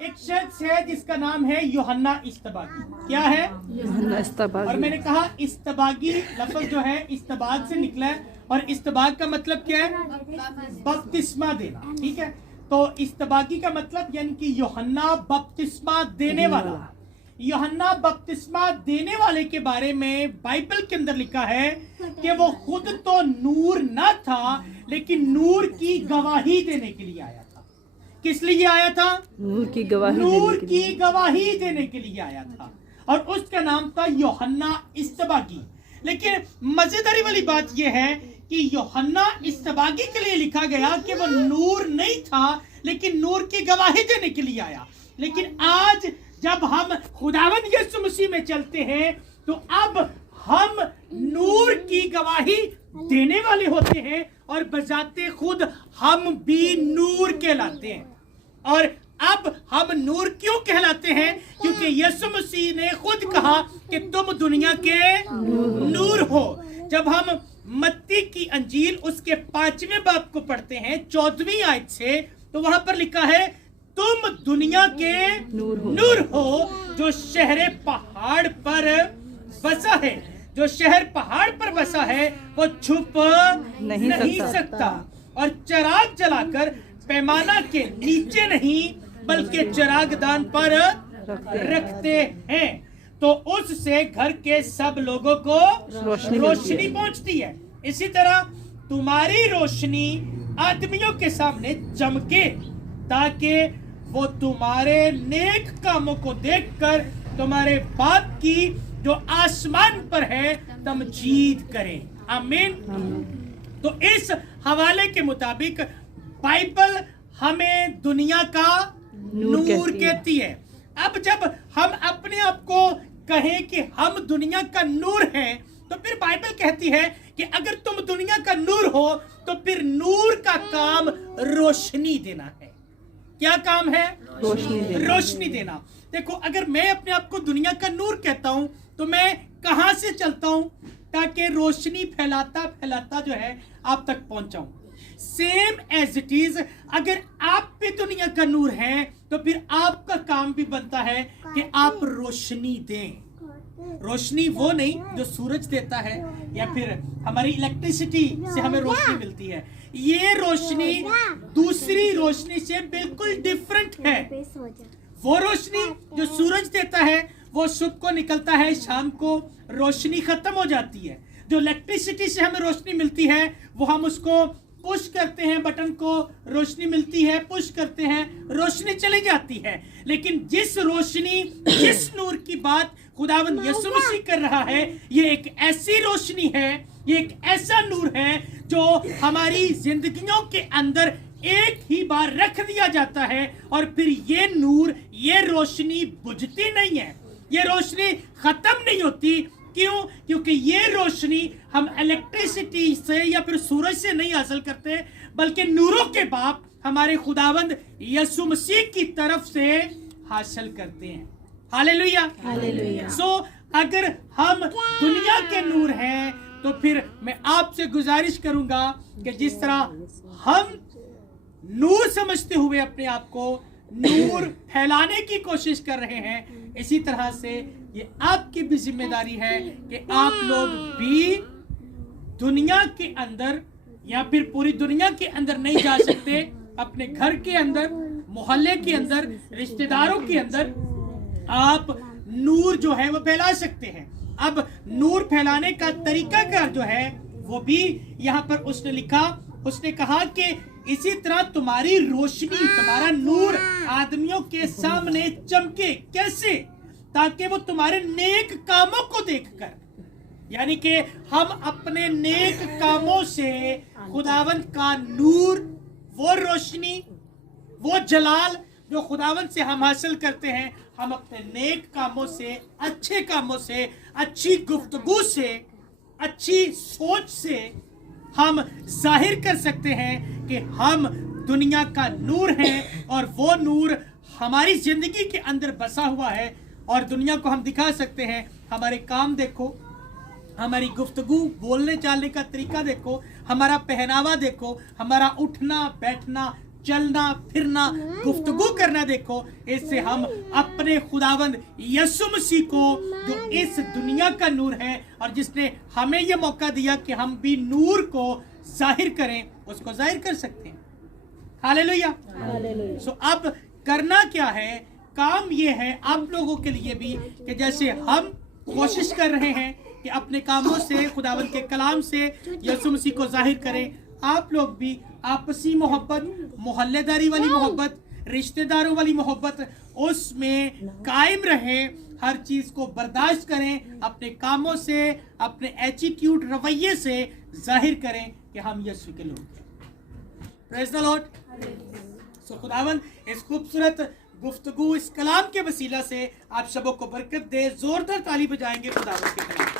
एक शख्स है जिसका नाम है यूहन्ना इस्तबागी। क्या है? यूहन्ना इस्तबागी। और मैंने कहा इस्तबागी लफ्ज जो है इस्तबाग से निकला है, और इस्तबाग का मतलब क्या है? बपतिस्मा देना। ठीक है, तो इस्तबागी का मतलब यानी कि यूहन्ना बपतिस्मा देने वाला। यूहन्ना बपतिस्मा देने वाले के बारे में बाइबल के अंदर लिखा है कि वो खुद तो नूर न था, लेकिन नूर की गवाही देने के लिए आया था। किस लिए आया था? नूर की गवाही नूर की गवाही देने के लिए आया था, और उसका नाम था यूहन्ना इस्तबागी। लेकिन मजेदारी वाली बात यह है कि यूहन्ना इस्तबागी के लिए लिखा गया कि वो नूर नहीं था, लेकिन नूर की गवाही देने के लिए आया। लेकिन आज जब हम खुदावंद यीशु मसीह में चलते हैं, तो अब हम नूर की गवाही देने वाले होते हैं, और बजाते खुद हम भी नूर कहलाते हैं। और अब हम नूर क्यों कहलाते हैं? क्योंकि यीशु मसीह ने खुद कहा कि तुम दुनिया के नूर हो। जब हम मत्ती की अंजील उसके 5वें बाब को पढ़ते हैं 14वीं आयत से, तो वहां पर लिखा है तुम दुनिया के नूर हो जो शहर पहाड़ पर बसा है। जो शहर पहाड़ पर बसा है वो छुप नहीं सकता, और चिराग जलाकर पैमाना के नीचे नहीं बल्कि चिरागदान पर रखते हैं, तो उससे घर के सब लोगों को रोशनी पहुंचती है। इसी तरह तुम्हारी रोशनी आदमियों के सामने चमके, ताकि वो तुम्हारे नेक कामों को देखकर तुम्हारे बाप की जो आसमान पर है तमजीद करें। आमीन। तो इस हवाले के मुताबिक बाइबल हमें दुनिया का नूर कहती है। अब जब हम अपने आप को कहें कि हम दुनिया का नूर हैं, तो फिर बाइबल कहती है कि अगर तुम दुनिया का नूर हो तो फिर नूर का काम रोशनी देना है। क्या काम है? रोशनी देना। देखो, अगर मैं अपने आप को दुनिया का नूर कहता हूं, तो मैं कहां से चलता हूं ताकि रोशनी फैलाता फैलाता जो है आप तक पहुंचाऊं। सेम एज इट इज, अगर आप भी दुनिया का नूर हैं, तो फिर आपका काम भी बनता है कि आप रोशनी दें। रोशनी वो नहीं जो सूरज देता है या फिर हमारी इलेक्ट्रिसिटी से हमें रोशनी मिलती है। ये रोशनी दूसरी रोशनी से बिल्कुल डिफरेंट है। वो रोशनी जो सूरज देता है वो सुबह को निकलता है, शाम को रोशनी खत्म हो जाती है। जो इलेक्ट्रिसिटी से हमें रोशनी मिलती है वो हम उसको पुश करते हैं, बटन को, रोशनी मिलती है, पुश करते हैं, रोशनी चली जाती है। लेकिन जिस रोशनी, जिस नूर की बात खुदावंद यीशु मसीह कर रहा है, ये एक ऐसी रोशनी है, ये एक ऐसा नूर है जो हमारी जिंदगियों के अंदर एक ही बार रख दिया जाता है, और फिर ये नूर, ये रोशनी बुझती नहीं है, ये रोशनी खत्म नहीं होती। क्यों? क्योंकि ये रोशनी हम इलेक्ट्रिसिटी से या फिर सूरज से नहीं हासिल करते, बल्कि नूरों के बाप हमारे खुदावंद यीशु मसीह की तरफ से हासिल करते हैं। Hallelujah, hallelujah. सो अगर हम दुनिया के नूर हैं, तो फिर मैं आपसे गुजारिश करूंगा कि जिस तरह हम नूर समझते हुए अपने आप को नूर फैलाने की कोशिश कर रहे हैं, इसी तरह से ये आपकी भी जिम्मेदारी है कि आप लोग भी दुनिया के अंदर या फिर पूरी दुनिया के अंदर नहीं जा सकते, अपने घर के अंदर, मोहल्ले के अंदर, रिश्तेदारों के अंदर आप नूर जो है वो फैला सकते हैं। अब नूर फैलाने का तरीकाकार जो है वो भी यहाँ पर उसने लिखा, उसने कहा कि इसी तरह तुम्हारी रोशनी, तुम्हारा नूर आदमियों के सामने चमके। कैसे? ताकि वो तुम्हारे नेक कामों को देखकर, यानी कि हम अपने नेक कामों से खुदावंद का नूर, वो रोशनी, वो जलाल जो खुदावंद से हम हासिल करते हैं, हम अपने नेक कामों से, अच्छे कामों से, अच्छी गुफ्तगू से, अच्छी सोच से हम जाहिर कर सकते हैं कि हम दुनिया का नूर हैं, और वो नूर हमारी जिंदगी के अंदर बसा हुआ है, और दुनिया को हम दिखा सकते हैं। हमारे काम देखो, हमारी गुफ्तगू, बोलने चालने का तरीका देखो, हमारा पहनावा देखो, हमारा उठना बैठना चलना फिरना, गुफ्तगू करना देखो, इससे हम अपने खुदावंद यीशु मसीह को, जो इस दुनिया का नूर है और जिसने हमें यह मौका दिया कि हम भी नूर को जाहिर करें, उसको जाहिर कर सकते हैं। हालेलुया। सो अब करना क्या है, काम ये है आप लोगों के लिए भी कि जैसे हम कोशिश कर रहे हैं कि अपने कामों से, खुदावंद के कलाम से यीशु मसीह को जाहिर करें, आप लोग भी आपसी मोहब्बत, मोहल्लेदारी वाली मोहब्बत, रिश्तेदारों वाली मोहब्बत, उसमें कायम रहें, हर चीज को बर्दाश्त करें, अपने कामों से, अपने एटीट्यूड, रवैये से जाहिर करें कि हम यीशु के लोग हैं। Praise the Lord. सो खुदावंद इस खूबसूरत गुफ्तगू, इस कलाम के वसीला से आप सबों को बरकत दे। जोरदार ताली बजाएंगे खुदावंद के कलाम।